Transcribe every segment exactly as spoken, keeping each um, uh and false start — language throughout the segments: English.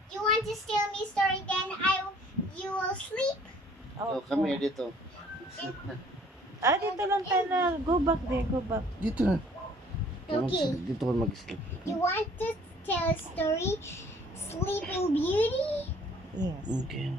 you want to tell me story, then I, you will sleep. Oh, come here dito. Ah, dito lang tayo na. Go back there, go back. Dito na. Kaya Okay. mag- dito ko mag-sleep. You want to tell a story, Sleeping Beauty? Yes. Okay.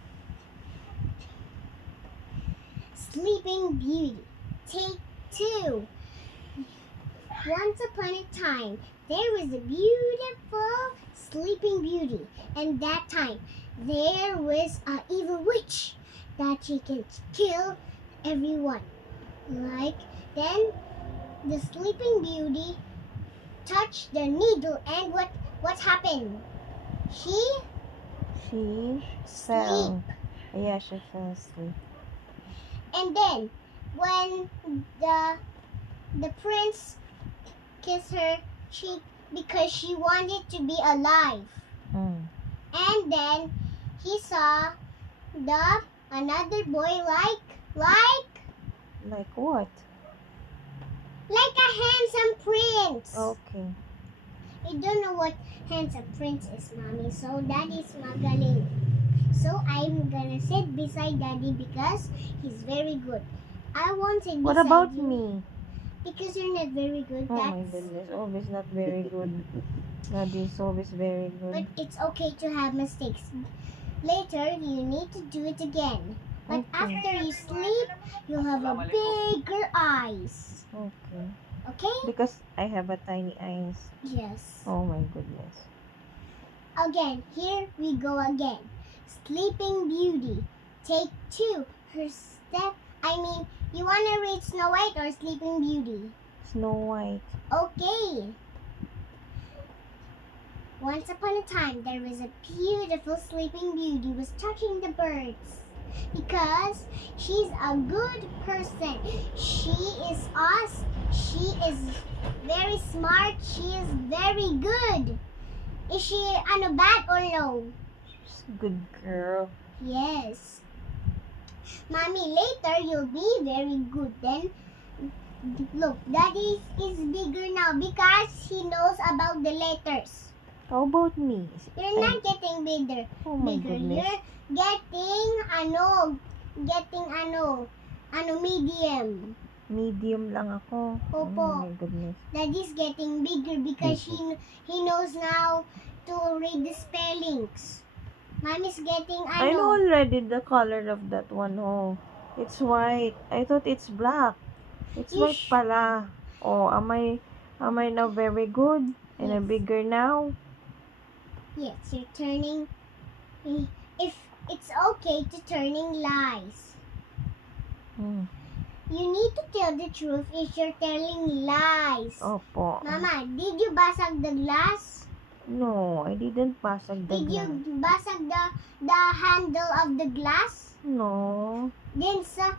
Sleeping Beauty. Take two. Once upon a time, there was a beautiful Sleeping Beauty. And that time, there was an evil witch that she can kill everyone. Like, then the Sleeping Beauty touched the needle, and what what happened? She She sleep. fell. Yeah, she fell asleep. And then when the the prince kissed her cheek because she wanted to be alive. Mm. And then he saw the another boy like like Like what? like a handsome prince. Okay. You don't know what handsome prince is, mommy. So that is Magaling. So I'm gonna sit beside daddy because he's very good. I won't sit What beside about you me? because you're not very good. Oh my That's goodness, always not very good. Daddy is always very but good. it's okay to have mistakes. Later you need to do it again. But Okay. after you sleep, you'll have a bigger eyes. Okay. Okay? Because I have a tiny eyes. Yes. Oh my goodness. Again, here we go again. Sleeping Beauty. Take two. Her step. I mean, you want to read Snow White or Sleeping Beauty? Snow White. Okay. Once upon a time, there was a beautiful Sleeping Beauty was touching the birds because she's a good person. She is us. She is very smart. She is very good. Is she ano bad or no? She's a good girl. Yes. Mommy, later you'll be very good. Then, look, Daddy is bigger now because he knows about the letters. How about me? You're not getting bigger. Oh my Bigger. goodness. You're getting ano, getting ano, ano medium. Medium lang ako. Opo. Oh my goodness. Daddy's getting bigger because he he knows now to read the spellings. Mommy's getting I know ano. already the color of that one. Oh, it's white. I thought it's black. It's You white sh- pala. Oh, am I am I now very good? And I'm Yes. bigger now? Yes, you're turning. If it's okay to turning lies, Hmm. you need to tell the truth if you're telling lies. Opo. Mama, did you basag the glass? No, I didn't basag the Did you glass. basag the the handle of the glass? No. Then sa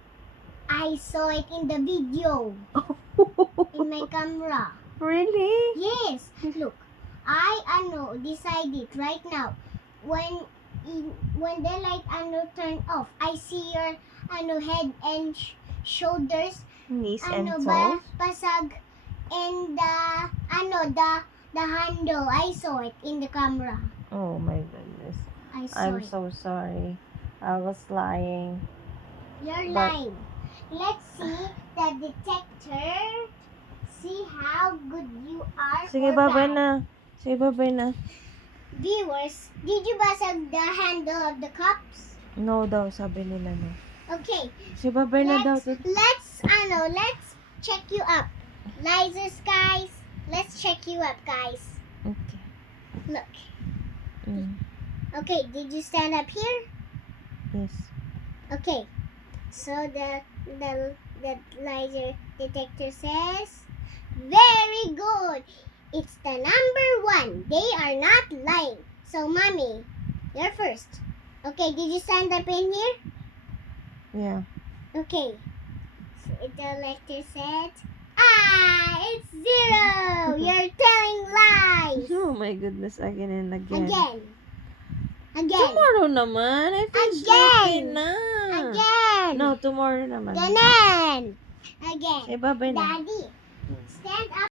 I saw it in the video in my camera. Really? Yes, look. I ano decided right now when in, when the light ano turn off, I see your ano head and sh- shoulders Knees and ano ba toes? pasag and the ano the the handle. I saw it in the camera. Oh my goodness. I saw I'm it. so sorry. I was lying. You're but- lying. Let's see the detector. See how good you are. Sige, or babay bad. na. Sige, babay na. Viewers, did you basag the handle of the cups? No daw, sabi nila no. Okay, Sige, babay na daw. let's, let's, ano, let's check you up. Lasers, guys. Let's check you up, guys. Okay. Look. Mm. Okay, did you stand up here? Yes. Okay. So the the the laser detector says, very good. It's the number one. They are not lying. So, mommy, you're first. Okay, did you stand up in here? Yeah. Okay. So the detector said, ah, it's zero. You're telling lies. Oh my goodness, again and again. Again. Again. Tomorrow naman. I feel Again. sleepy na. Again. No, tomorrow naman. Ganon. Again. Sige, babay na. Daddy, stand up.